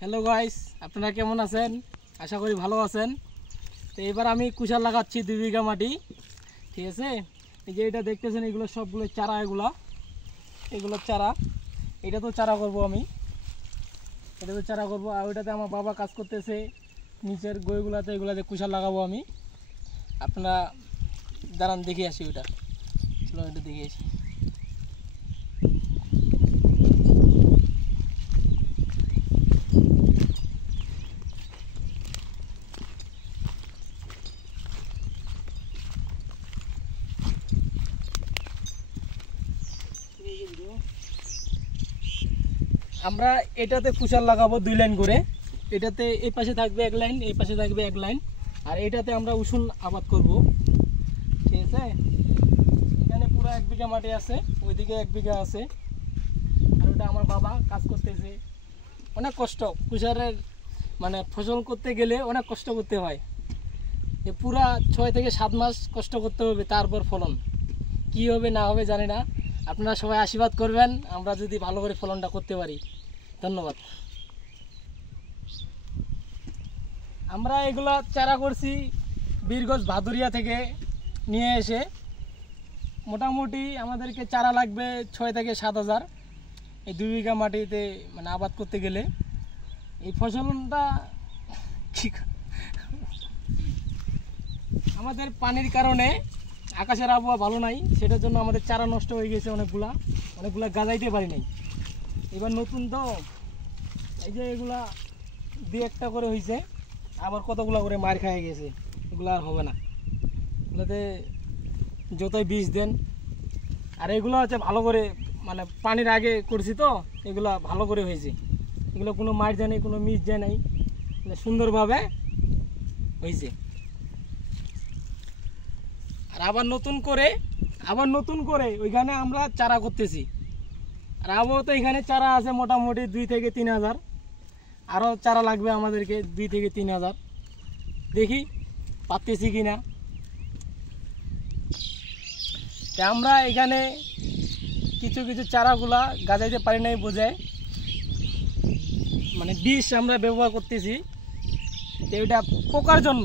Hello guys, আপনারা কেমন আছেন? আশা করি ভালো আছেন। তো এবার আমি কুশাল লাগাচ্ছি 2 বিঘা মাটি, ঠিক আছে। এই যে এটা দেখতেছেন, এগুলো সবগুলো চারা, এগুলো চারা। এটা তো চারা করব আমি, এটা তো চারা করব। আর ওইটাতে আমার বাবা কাজ করতেছে নিচের গইগুলাতে, এগুলাতে কুশাল লাগাবো আমি। আপনারা দাঁড়ান দেখে আসি ওইটা, চলো ওইটা দেখে আসি। আমরা এটাতে কুশাল লাগাবো 2 লাইন করে। এটাতে এই পাশে থাকবে 1 লাইন, এই পাশে থাকবে 1 লাইন। আর এটাতে আমরা উসুন আবাদ করব, ঠিক আছে। এখানে পুরো 1 বিঘা মাটি আছে, ওইদিকে 1 বিঘা আছে। আর ওটা আমার বাবা কাজ করতেছে। অনেক কষ্ট, কুশালের মানে ফসল করতে গেলে অনেক কষ্ট করতে হয়। এ পুরা 6 থেকে 7 মাস কষ্ট করতে হবে, তারপর ফলন কি হবে না হবে জানি না। আপনারা সবাই আশীর্বাদ করবেন, আমরা যদি ভালো করে ফলনটা করতে পারি। ধন্যবাদ। আমরা এগুলা চারা করছি বীরগঞ্জ ভাদুরিয়া থেকে নিয়ে এসে। মোটামুটি আমাদেরকে চারা লাগবে 6 থেকে 7 হাজার এই 2 বিঘা মাটিতে মানে আবাদ করতে গেলে। এই ফসলটা আমাদের পানির কারণে আকাশের আবহাওয়া ভালো নাই, সেটার জন্য আমাদের চারা নষ্ট হয়ে গেছে অনেকগুলা গাজাইতে পারি নাই। এবার নতুন তো, এই যে এগুলা 2-1টা করে হয়েছে, আবার কতগুলা করে মার খাইয়ে গেছে। এগুলো আর হবে না, এগুলোতে যতই বীজ দেন। আর এগুলো হচ্ছে ভালো করে মানে পানির আগে করছি তো, এগুলা ভালো করে হয়েছে। এগুলো কোনো মার যায় নাই, কোনো মিস যায় নাই, সুন্দরভাবে হয়েছে। আর আবার নতুন করে ওইখানে আমরা চারা করতেছি। আর আবহাওয়া তো এখানে চারা আছে মোটামুটি 2 থেকে 3 হাজার। আরও চারা লাগবে আমাদেরকে 2 থেকে 3 হাজার। দেখি পারতেছি কিনা। আমরা এখানে কিছু চারাগুলা গাজাইতে পারি নাই বোঝায়, মানে বিষ আমরা ব্যবহার করতেছি। তো এটা পোকার জন্য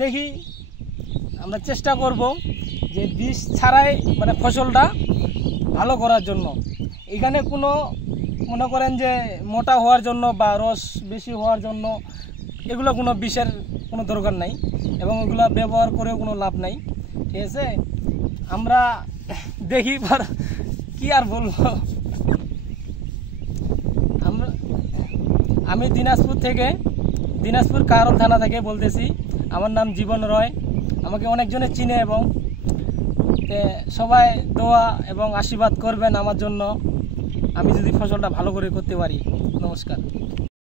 দেখি আমরা চেষ্টা করব যে বিষ ছাড়াই মানে ফসলটা ভালো করার জন্য। এখানে কোনো মনে করেন যে মোটা হওয়ার জন্য বা রস বেশি হওয়ার জন্য এগুলো কোনো বিষের কোনো দরকার নাই, এবং এগুলো ব্যবহার করেও কোনো লাভ নাই, ঠিক আছে। আমরা দেখি কি আর বলবো। আমি দিনাজপুর কারণ থানা থেকে বলতেছি। আমার নাম জীবন রয়। আমাকে অনেকজনে চিনে, এবং সবাই দোয়া এবং আশীর্বাদ করবেন আমার জন্য, আমি যদি ফসলটা ভালো করে করতে পারি। নমস্কার।